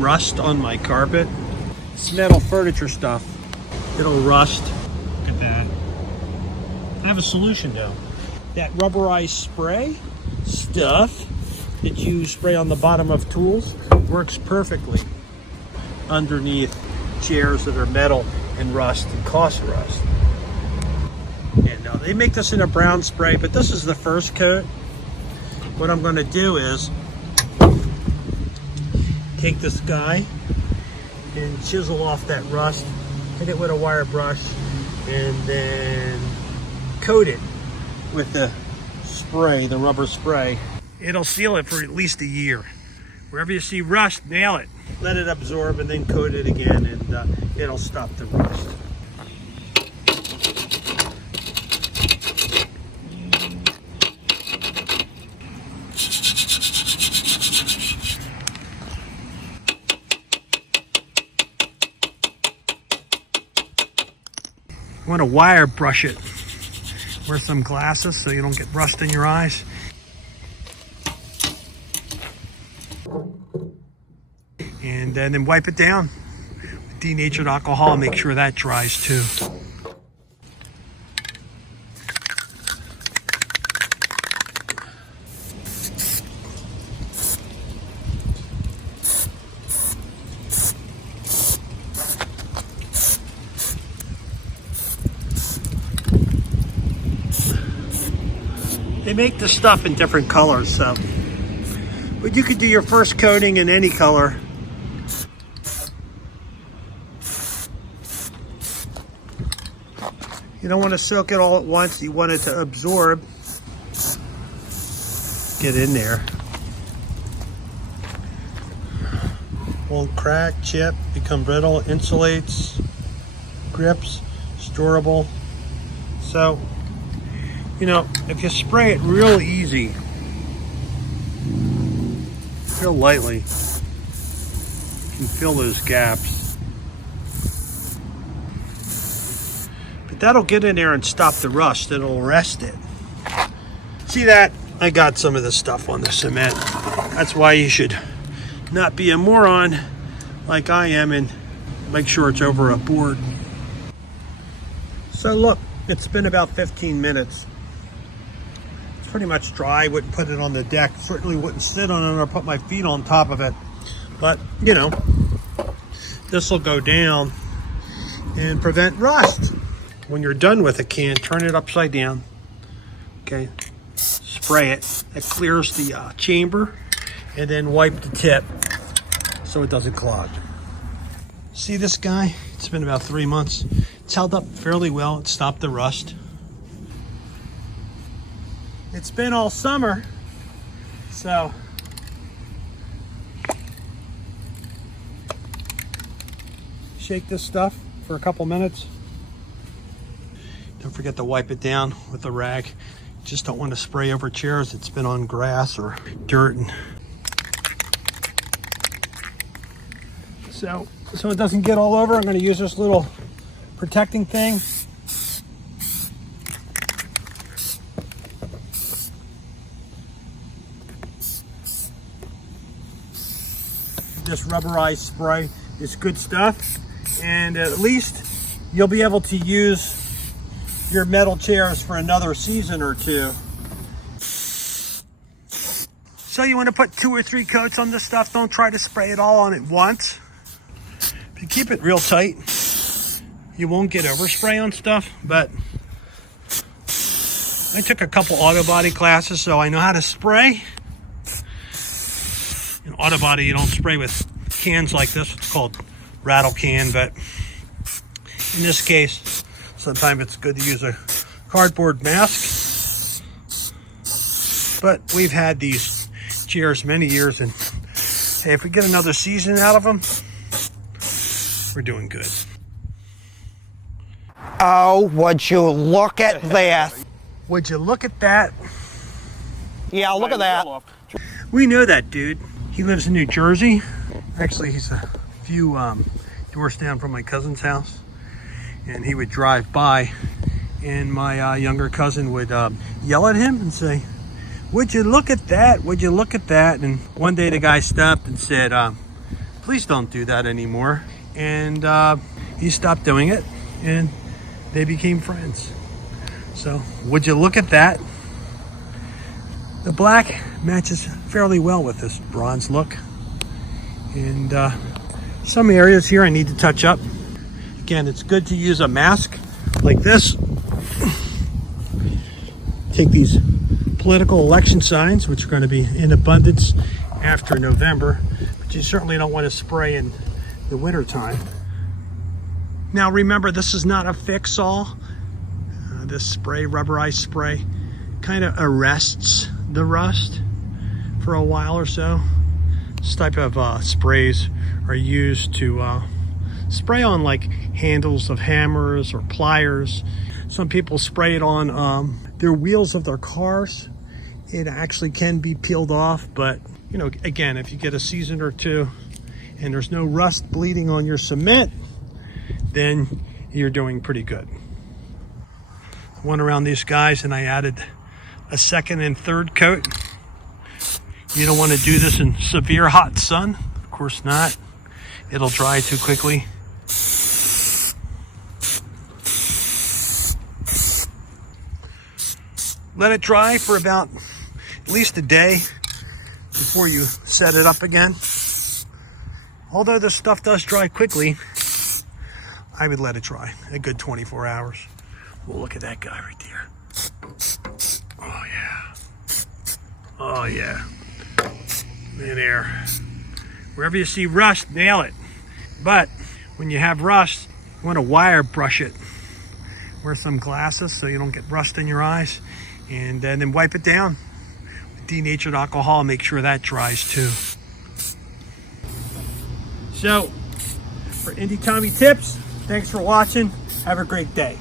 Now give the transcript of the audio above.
rust on my carpet. It's metal furniture stuff. It'll rust. Look at that. I have a solution though. That rubberized spray stuff that you spray on the bottom of tools works perfectly underneath chairs that are metal and rust and cause rust. And now they make this in a brown spray, but this is the first coat. What I'm going to do is take this guy and chisel off that rust, hit it with a wire brush, and then coat it with the spray, the rubber spray. It'll seal it for at least a year. Wherever you see rust, nail it. Let it absorb and then coat it again, and it'll stop the rust. You want to wire brush it. Wear some glasses so you don't get rust in your eyes. And then wipe it down with denatured alcohol. Make sure that dries too. They make the stuff in different colors, so but you could do your first coating in any color. You don't want to soak it all at once. You want it to absorb. Get in there. Won't crack, chip, become brittle, insulates, grips, storable. So, you know, if you spray it real easy, real lightly, you can fill those gaps. But that'll get in there and stop the rust. It'll arrest it. See that? I got some of this stuff on the cement. That's why you should not be a moron like I am and make sure it's over a board. So look, it's been about 15 minutes. It's pretty much dry. I wouldn't put it on the deck. Certainly wouldn't sit on it or put my feet on top of it. But, you know, this will go down and prevent rust. When you're done with a can, turn it upside down. Okay, spray it. It clears the chamber, and then wipe the tip so it doesn't clog. See this guy? It's been about 3 months. It's held up fairly well. It stopped the rust. It's been all summer, so shake this stuff for a couple minutes. Don't forget to wipe it down with a rag. Just don't want to spray over chairs. It's been on grass or dirt. And so it doesn't get all over, I'm going to use this little protecting thing. This rubberized spray is good stuff, and at least you'll be able to use your metal chairs for another season or two. So you want to put 2 or 3 coats on this stuff. Don't try to spray it all on at once. If you keep it real tight, you won't get overspray on stuff. But I took a couple auto body classes, so I know how to spray. In auto body, you don't spray with cans like this. It's called rattle can, but in this case, sometimes it's good to use a cardboard mask. But we've had these chairs many years, and hey, if we get another season out of them, we're doing good. Oh, would you look at that? Would you look at that? Yeah, look at that. We know that dude. He lives in New Jersey. Actually, he's a few doors down from my cousin's house. And he would drive by, and my younger cousin would yell at him and say, "Would you look at that? Would you look at that?" And one day the guy stopped and said, Please don't do that anymore. And he stopped doing it, and they became friends. So would you look at that? The black matches fairly well with this bronze look. And some areas here I need to touch up. Again, it's good to use a mask like this. Take these political election signs, which are going to be in abundance after November, but you certainly don't want to spray in the winter time. Now remember, this is not a fix-all. This spray, rubberized spray, kind of arrests the rust for a while or so. This type of sprays are used to spray on like handles of hammers or pliers. Some people spray it on their wheels of their cars. It actually can be peeled off, but you know, again, if you get a season or two and there's no rust bleeding on your cement, then you're doing pretty good. I went around these guys and I added a second and third coat. You don't want to do this in severe hot sun. Of course not. It'll dry too quickly. Let it dry for about at least a day before you set it up again. Although this stuff does dry quickly, I would let it dry a good 24 hours. Well, look at that guy right there. Oh yeah. Oh yeah. There. Wherever you see rust, nail it. But when you have rust, you want to wire brush it. Wear some glasses so you don't get rust in your eyes. And then wipe it down with denatured alcohol and make sure that dries too. So, for Indie Tommy Tips, thanks for watching. Have a great day.